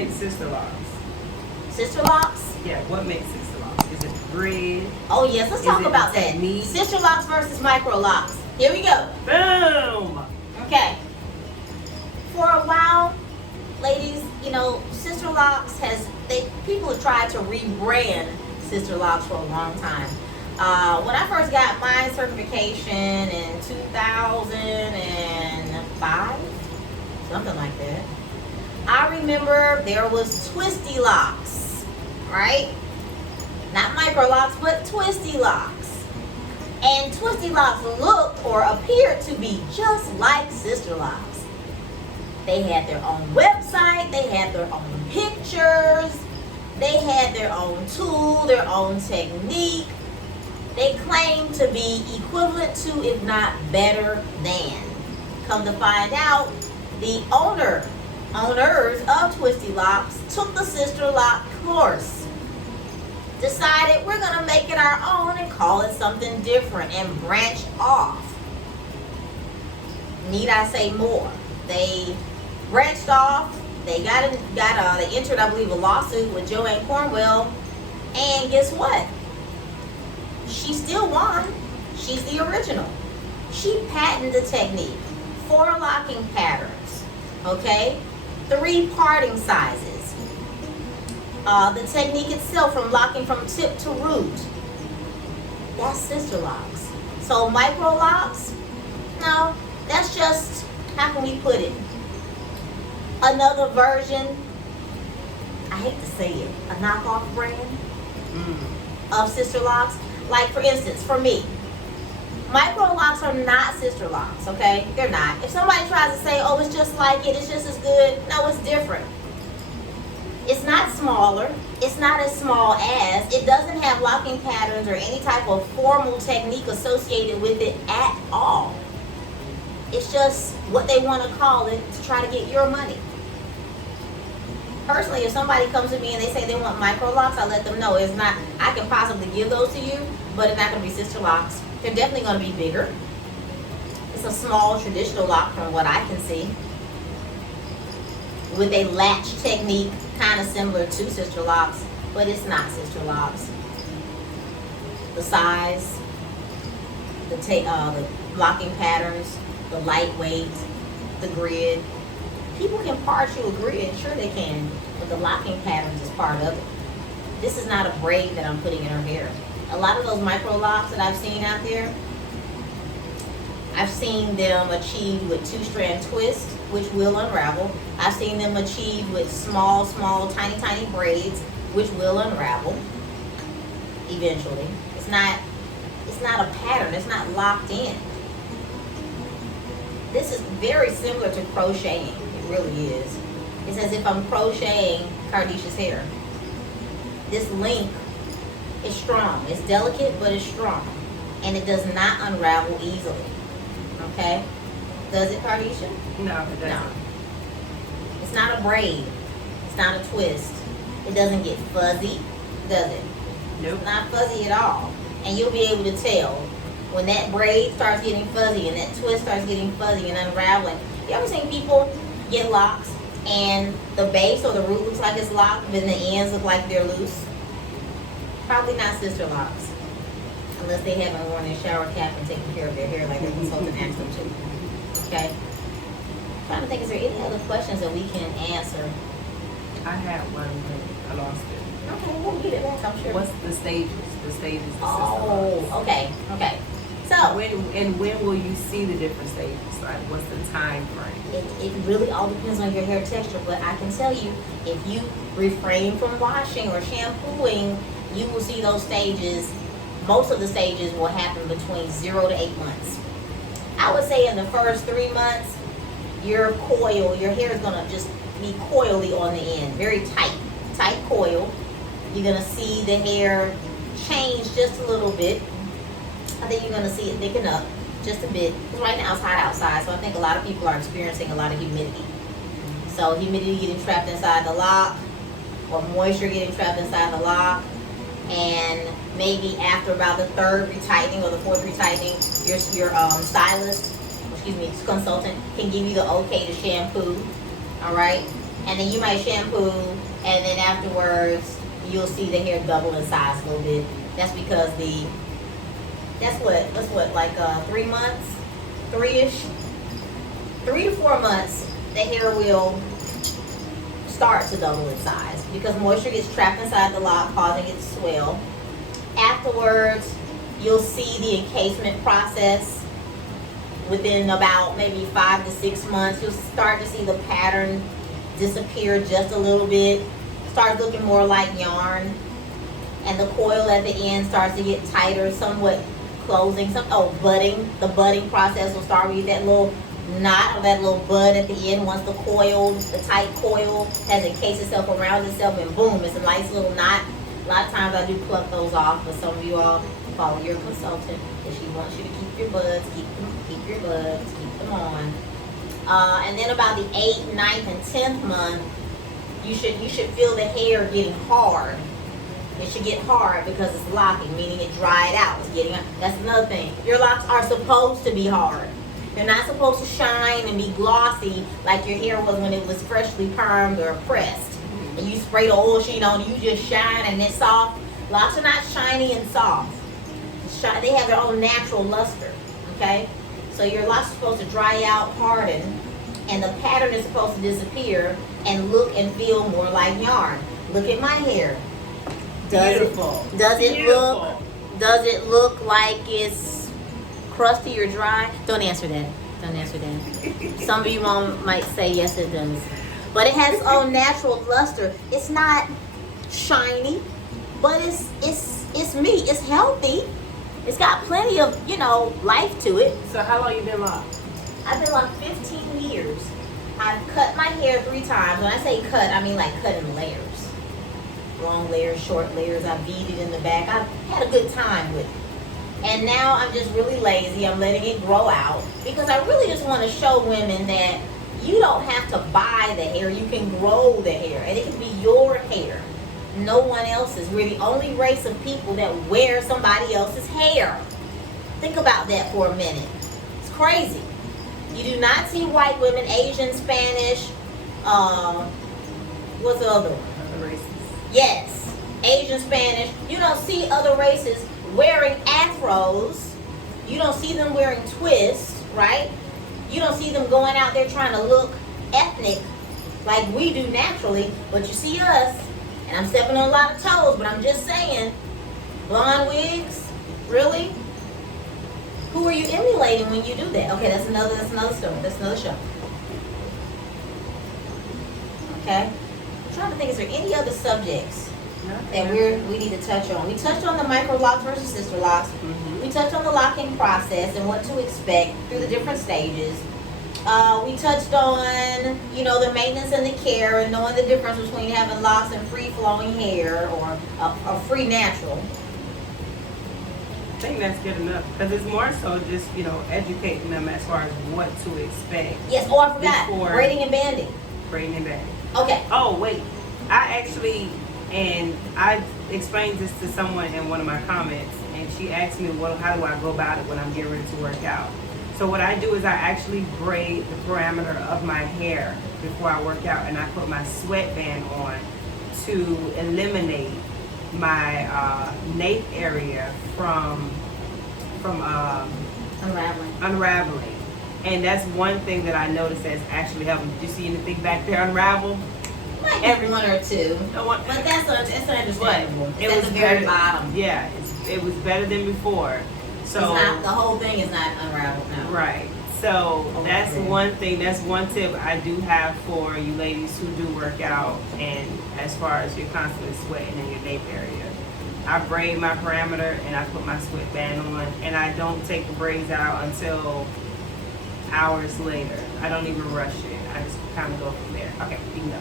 makes Sisterlocs? Sisterlocs? Yeah, what makes Sisterlocs? Is it the grid? Oh yes, let's talk about that. Sisterlocs versus micro locks. Here we go. Boom! Okay. For a while, ladies, you know, Sisterlocs people have tried to rebrand Sisterlocs for a long time. When I first got my certification in 2005, something like that, I remember there was twisty locks, right? Not micro locks, but twisty locks. And twisty locks looked or appeared to be just like Sisterlocs. They had their own website, they had their own pictures, they had their own tool, their own technique. They claimed to be equivalent to, if not better than. Come to find out, the owners of Twisty Locks took the Sisterlock course. Decided we're going to make it our own and call it something different and branch off. Need I say more? They branched off. They they entered, I believe, a lawsuit with Joanne Cornwell. And guess what? She still won. She's the original. She patented the technique. 4 locking patterns. Okay? 3 parting sizes. The technique itself from locking from tip to root. That's Sisterlocs. So micro locks? No. That's just, how can we put it? Another version, I hate to say it, a knockoff brand of Sisterlocs. Like, for instance, for me, micro locks are not Sisterlocs, okay? They're not. If somebody tries to say, oh, it's just like it, it's just as good, no, it's different. It's not smaller. It's not as small as. It doesn't have locking patterns or any type of formal technique associated with it at all. It's just what they want to call it to try to get your money. Personally, if somebody comes to me and they say they want micro locks, I let them know it's not. I can possibly give those to you, but it's not going to be Sisterlocs. They're definitely going to be bigger. It's a small traditional lock from what I can see, with a latch technique kind of similar to Sisterlocs, but it's not Sisterlocs. The size, the locking patterns, the lightweight, the grid. People can part you a grid, sure they can, but the locking patterns is part of it. This is not a braid that I'm putting in her hair. A lot of those micro locks that I've seen out there, I've seen them achieved with 2-strand twists, which will unravel. I've seen them achieved with small, tiny braids, which will unravel eventually. It's not a pattern. It's not locked in. This is very similar to crocheting. It really is. It's as if I'm crocheting Cardisha's hair. This link is strong. It's delicate, but it's strong. And it does not unravel easily. Okay? Does it, Cardisha? No, it doesn't. No. It's not a braid. It's not a twist. It doesn't get fuzzy, does it? Nope. It's not fuzzy at all. And you'll be able to tell when that braid starts getting fuzzy and that twist starts getting fuzzy and unraveling. You ever seen people get locks and the base or the root looks like it's locked, but then the ends look like they're loose? Probably not Sisterlocs. Unless they haven't worn their shower cap and taken care of their hair like their consultant asked them to. Okay? I'm trying to think, is there any other questions that we can answer? I had one, but I lost it. Okay, we'll get it back, I'm sure. What's the stages? The stages of Sisterlocs. Okay. So when will you see the different stages? Like, what's the time frame? It really all depends on your hair texture, but I can tell you, if you refrain from washing or shampooing, you will see those stages. Most of the stages will happen between 0 to 8 months. I would say in the first 3 months, your hair is gonna just be coily on the end, very tight coil. You're gonna see the hair change just a little bit. I think you're gonna see it thicken up just a bit. Because right now it's hot outside, so I think a lot of people are experiencing a lot of humidity. So humidity getting trapped inside the lock, or moisture getting trapped inside the lock, and maybe after about the 3rd retightening or the 4th retightening, your consultant can give you the okay to shampoo. All right, and then you might shampoo, and then afterwards you'll see the hair double in size a little bit. That's because that's what, like 3 months, 3 to 4 months, the hair will start to double in size because moisture gets trapped inside the lock, causing it to swell. Afterwards, you'll see the encasement process. Within about maybe 5 to 6 months, you'll start to see the pattern disappear just a little bit, start looking more like yarn, and the coil at the end starts to get tighter, somewhat closing. Budding. The budding process will start with that little knot or that little bud at the end. Once the tight coil has encased itself around itself, and boom, it's a nice little knot. A lot of times I do pluck those off, but some of you all follow your consultant if she wants you to keep your buds, keep them on. And then about the 8th, 9th, and 10th month, you should feel the hair getting hard. It should get hard because it's locking, meaning it dried out. That's another thing. Your locks are supposed to be hard. They're not supposed to shine and be glossy like your hair was when it was freshly permed or pressed. And you spray the oil sheen on, you just shine and it's soft. Locks are not shiny and soft. They have their own natural luster, okay? So your locks are supposed to dry out, harden, and the pattern is supposed to disappear and look and feel more like yarn. Look at my hair. Does it look like it's crusty or dry? Don't answer that. Some of you might say yes, it does. But it has its own natural luster. It's not shiny, but it's me. It's healthy. It's got plenty of, life to it. So how long you been locked? I've been locked 15 years. I've cut my hair 3 times. When I say cut, I mean like cut in layers. Long layers, short layers. I beaded in the back. I've had a good time with it. And now I'm just really lazy. I'm letting it grow out because I really just want to show women that you don't have to buy the hair. You can grow the hair, and it can be your hair, no one else's. We're the only race of people that wear somebody else's hair. Think about that for a minute. It's crazy. You do not see white women, Asian, Spanish, what's the other one? Other races. Yes, Asian, Spanish. You don't see other races wearing afros. You don't see them wearing twists, right? You don't see them going out there trying to look ethnic like we do naturally. But you see us, and I'm stepping on a lot of toes, but I'm just saying, blonde wigs, really? Who are you emulating when you do that? Okay, that's another story. That's another show. Okay? I'm trying to think, is there any other subjects that we need to touch on? We touched on the micro locks versus sister locks. Mm-hmm. We touched on the locking process and what to expect through the different stages. We touched on, the maintenance and the care and knowing the difference between having locks and free flowing hair or a free natural. I think that's good enough because it's more so just, educating them as far as what to expect. Yes, I forgot. Braiding and banding. Braiding and banding. Okay. Oh, wait. I explained this to someone in one of my comments, and she asked me, how do I go about it when I'm getting ready to work out? So what I do is I actually braid the parameter of my hair before I work out, and I put my sweatband on to eliminate my nape area from unraveling. And that's one thing that I noticed that's actually helping. Did you see anything back there unravel? Every one or two. But that's understandable. It was at the very bottom. Yeah, it was better than before. So the whole thing is not unraveled now. Right. So that's one thing. That's one tip I do have for you ladies who do work out, and as far as you're constantly sweating in your nape area. I braid my parameter and I put my sweatband on, and I don't take the braids out until hours later. I don't even rush it. I just kind of go from there. Okay, you can go.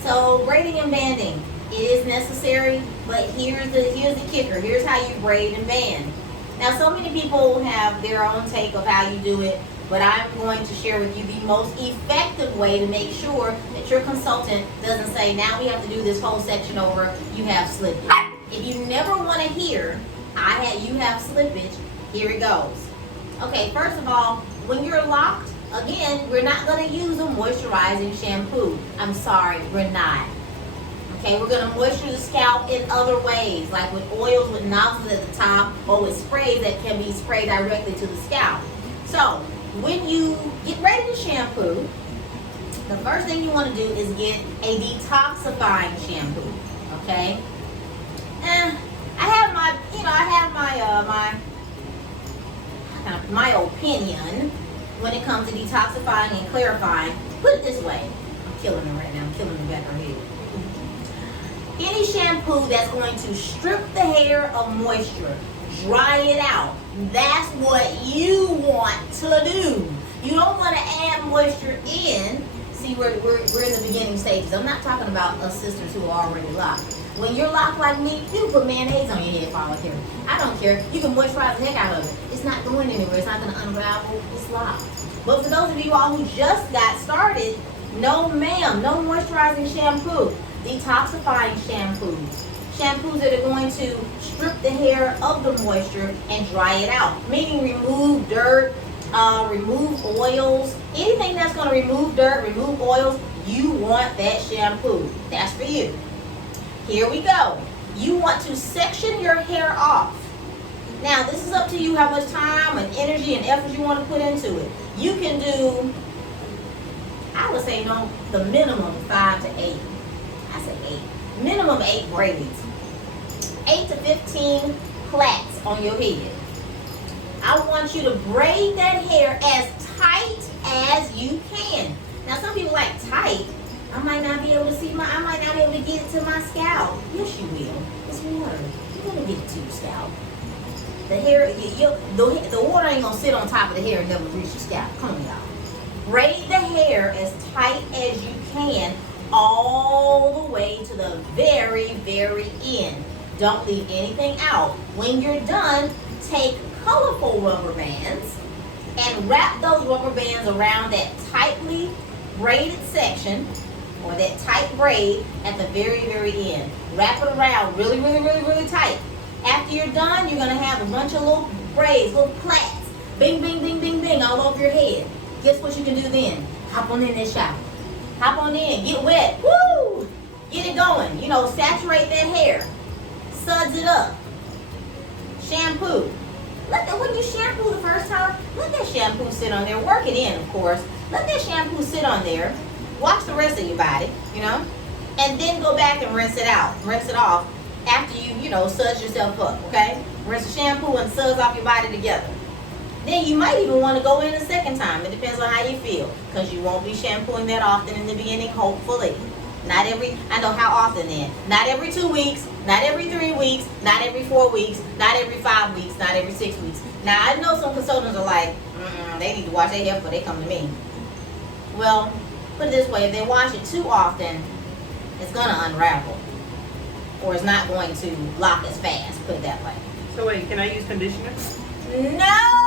So braiding and banding, it is necessary, but here's the kicker. Here's how you braid and band. Now, so many people have their own take of how you do it, but I'm going to share with you the most effective way to make sure that your consultant doesn't say, now we have to do this whole section over, you have slippage. If you never want to hear, you have slippage, here it goes. Okay, first of all, when you're locked, Again, we're not going to use a moisturizing shampoo. I'm sorry, we're not. Okay, we're going to moisture the scalp in other ways, like with oils with nozzles at the top, or with sprays that can be sprayed directly to the scalp. So, when you get ready to shampoo, the first thing you want to do is get a detoxifying shampoo. Okay? And I have my opinion when it comes to detoxifying and clarifying. Put it this way. I'm killing her right now. I'm killing her back her head. Any shampoo that's going to strip the hair of moisture, dry it out, that's what you want to do. You don't want to add moisture in. See, we're in the beginning stages. I'm not talking about us sisters who are already locked. When you're locked like me, you put mayonnaise on your head if I don't care. I don't care. You can moisturize the heck out of it. It's not going anywhere. It's not going to unravel. It's locked. But for those of you all who just got started, no ma'am, no moisturizing shampoo. Detoxifying shampoos. Shampoos that are going to strip the hair of the moisture and dry it out. Meaning remove dirt, remove oils. Anything that's going to remove dirt, remove oils, you want that shampoo. That's for you. Here we go. You want to section your hair off. Now, this is up to you how much time and energy and effort you want to put into it. You can do, I would say, no, the minimum 5 to 8. I say 8. Minimum 8 braids. 8 to 15 plaits on your head. I want you to braid that hair as tight as you can. Now, some people like tight. I might not be able to I might not be able to get it to my scalp. Yes, you will. It's water. You're going to get it to your scalp. The hair, the water ain't going to sit on top of the hair and never reach your scalp. Come on, y'all. Braid the hair as tight as you can all the way to the very, very end. Don't leave anything out. When you're done, take colorful rubber bands and wrap those rubber bands around that tightly braided section or that tight braid at the very, very end. Wrap it around really, really, really, really tight. After you're done, you're going to have a bunch of little braids, little plaits, bing, bing, bing, bing, bing, all over your head. Guess what you can do then? Hop on in this shower. Hop on in, get wet, woo! Get it going. You know, saturate that hair. Suds it up. Shampoo. When you shampoo the first time, let that shampoo sit on there. Work it in, of course. Let that shampoo sit on there. Wash the rest of your body, you know, and then go back and rinse it out. Rinse it off after you suds yourself up, okay? Rinse the shampoo and suds off your body together. Then you might even want to go in a second time. It depends on how you feel, because you won't be shampooing that often in the beginning, hopefully. I know how often then. Not every 2 weeks, not every 3 weeks, not every 4 weeks, not every 5 weeks, not every 6 weeks. Now, I know some consultants are like, they need to wash their hair before they come to me. Well, put it this way, if they wash it too often, it's going to unravel. Or it's not going to lock as fast, put it that way. So wait, can I use conditioner? No!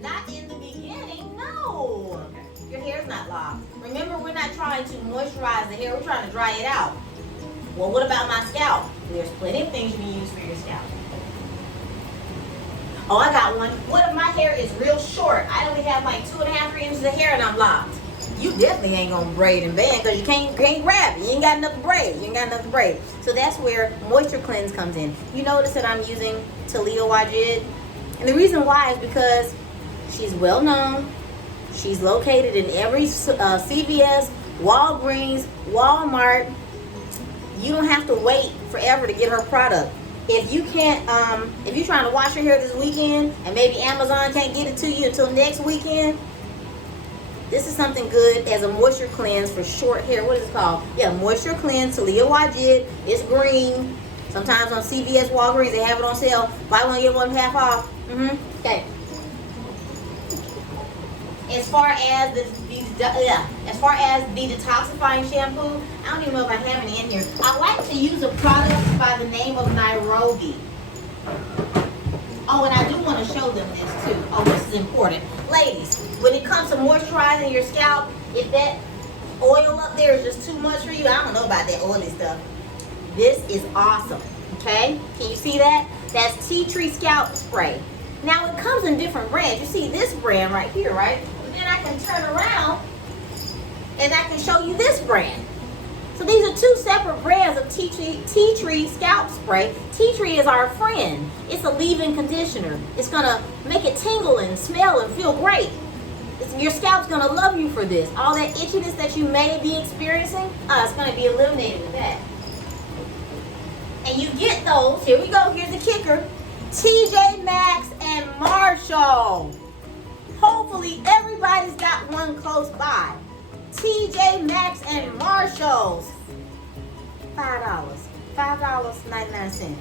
Not in the beginning, no. Okay. Your hair's not locked. Remember, we're not trying to moisturize the hair, we're trying to dry it out. Well, what about my scalp? There's plenty of things you can use for your scalp. Oh, I got one. What if my hair is real short? I only have like 2.5, 3 inches of hair and I'm locked. You definitely ain't gonna braid and band because you can't grab it. You ain't got enough to braid. You ain't got enough to braid. So that's where Moisture Cleanse comes in. You notice that I'm using Talia Wajid. And the reason why is because she's well known. She's located in every CVS, Walgreens, Walmart. You don't have to wait forever to get her product. If you can't, if you're trying to wash your hair this weekend and maybe Amazon can't get it to you until next weekend, this is something good as a moisture cleanse for short hair. What is it called? Yeah, Moisture Cleanse, Talia Wajid. It's green. Sometimes on CVS, Walgreens, they have it on sale. Buy one, get one half off. Okay. As far as the detoxifying shampoo, I don't even know if I have any in here. I like to use a product by the name of Nairobi. Oh, and I do want to show them this too. Oh, this is important. Ladies, when it comes to moisturizing your scalp, if that oil up there is just too much for you, I don't know about that oily stuff. This is awesome, okay? Can you see that? That's tea tree scalp spray. Now it comes in different brands. You see this brand right here, right? But then I can turn around and I can show you this brand. So these are two separate brands of tea tree scalp spray. Tea tree is our friend. It's a leave-in conditioner. It's gonna make it tingle and smell and feel great. Your scalp's gonna love you for this. All that itchiness that you may be experiencing, it's gonna be eliminated with that. And you get those, here we go, here's the kicker, TJ Maxx and Marshall. Hopefully everybody's got one close by. TJ Maxx and Marshalls. $5.99.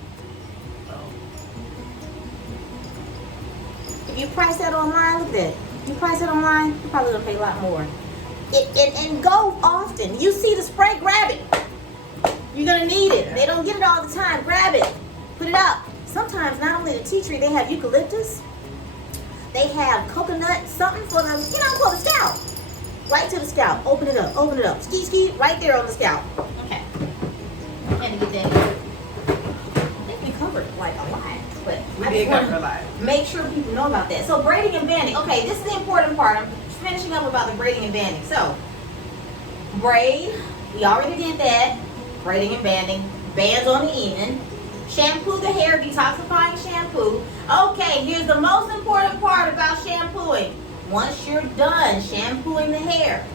If you price that online, look at that. You price it online, you're probably gonna pay a lot more. And go often. You see the spray, grab it. You're gonna need it. They don't get it all the time. Grab it. Put it up. Sometimes not only the tea tree, they have eucalyptus. They have coconut, something for the, for the scalp. Right to the scalp. Open it up. Open it up. Ski, ski, right there on the scalp. Okay. And to get that. I think we covered like a lot. But we did cover a lot. Make sure people know about that. So braiding and banding. Okay, this is the important part. I'm finishing up about the braiding and banding. So braid, we already did that. Braiding and banding. Bands on the end. Shampoo the hair, detoxifying shampoo. Okay, here's the most important part about shampooing. Once you're done shampooing the hair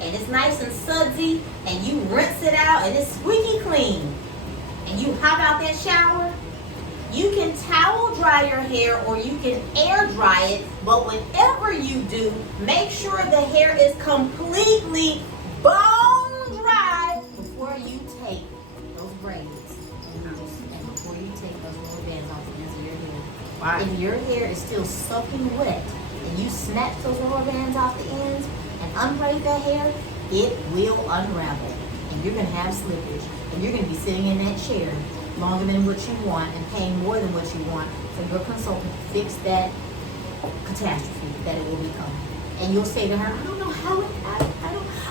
and it's nice and sudsy and you rinse it out and it's squeaky clean and you hop out that shower, you can towel dry your hair or you can air dry it, but whatever you do, make sure the hair is completely bone dry before you take those braids and before you take those little bands off the ends of your hair. Wow. If your hair is still soaking wet and you snatch those rubber bands off the ends and unbraid that hair, it will unravel and you're going to have slippage and you're going to be sitting in that chair longer than what you want and paying more than what you want for your consultant to fix that catastrophe that it will become. And you'll say to her, I don't know how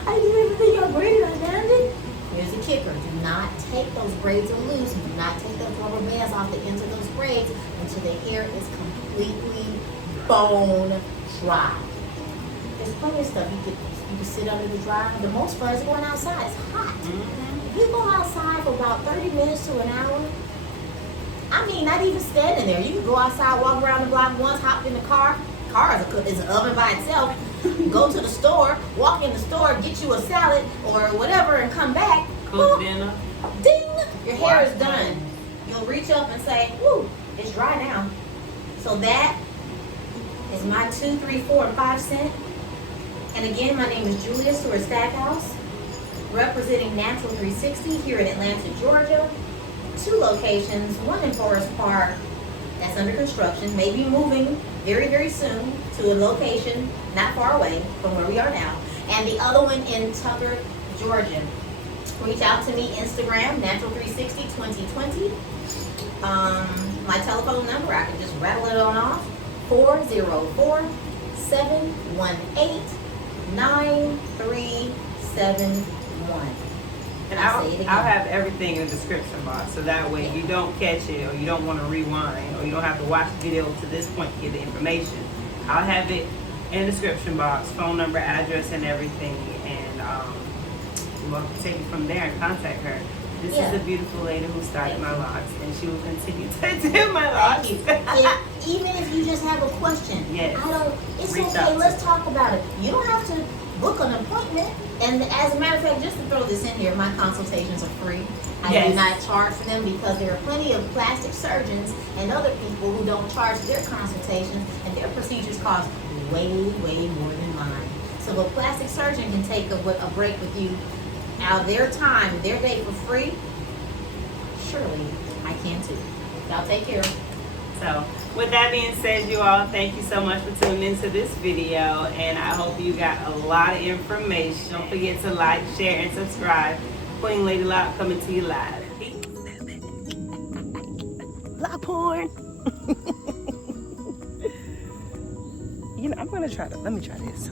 I didn't even think I braided, I banded. Here's the kicker. Do not take those braids loose and do not take those rubber bands off the ends of those braids until the hair is completely bone dry. There's plenty of stuff you can sit under the dryer. The most fun is going outside. It's hot. If you go outside for about 30 minutes to an hour, I mean, not even standing there. You can go outside, walk around the block once, hop in the car. Car is an oven by itself. Go to the store, walk in the store, get you a salad or whatever, and come back. Cook dinner. Ding! Your hair is done. You'll reach up and say, whoo, it's dry now. So that is my 2, 3, 4, and 5 cent. And again, my name is Julia Stewart Stackhouse, representing Natural 360 here in Atlanta, Georgia. 2 locations, one in Forest Park that's under construction, maybe moving very, very soon to a location not far away from where we are now, and the other one in Tucker, Georgia. Reach out to me, Instagram, Natural360 2020. My telephone number, I can just rattle it on off, 404-718-9371. And I'll have everything in the description box, so that way if you don't catch it or you don't want to rewind or you don't have to watch the video to this point to get the information, I'll have it in the description box, phone number, address, and everything, and we'll take it from there and contact her. This is a beautiful lady who started my locks, and she will continue to do my locks. Even if you just have a question, yes. It's okay, let's talk about it. You don't have to book an appointment. And as a matter of fact, just to throw this in here, my consultations are free. I do not charge for them because there are plenty of plastic surgeons and other people who don't charge their consultations, and their procedures cost way, way more than mine. So if a plastic surgeon can take a break with you out of their time, their day for free, surely I can too. Y'all take care. So with that being said, you all, thank you so much for tuning into this video, and I hope you got a lot of information. Don't forget to like, share, and subscribe. Queen Lady Loc coming to you live. Peace. Loc porn. I'm gonna try let me try this.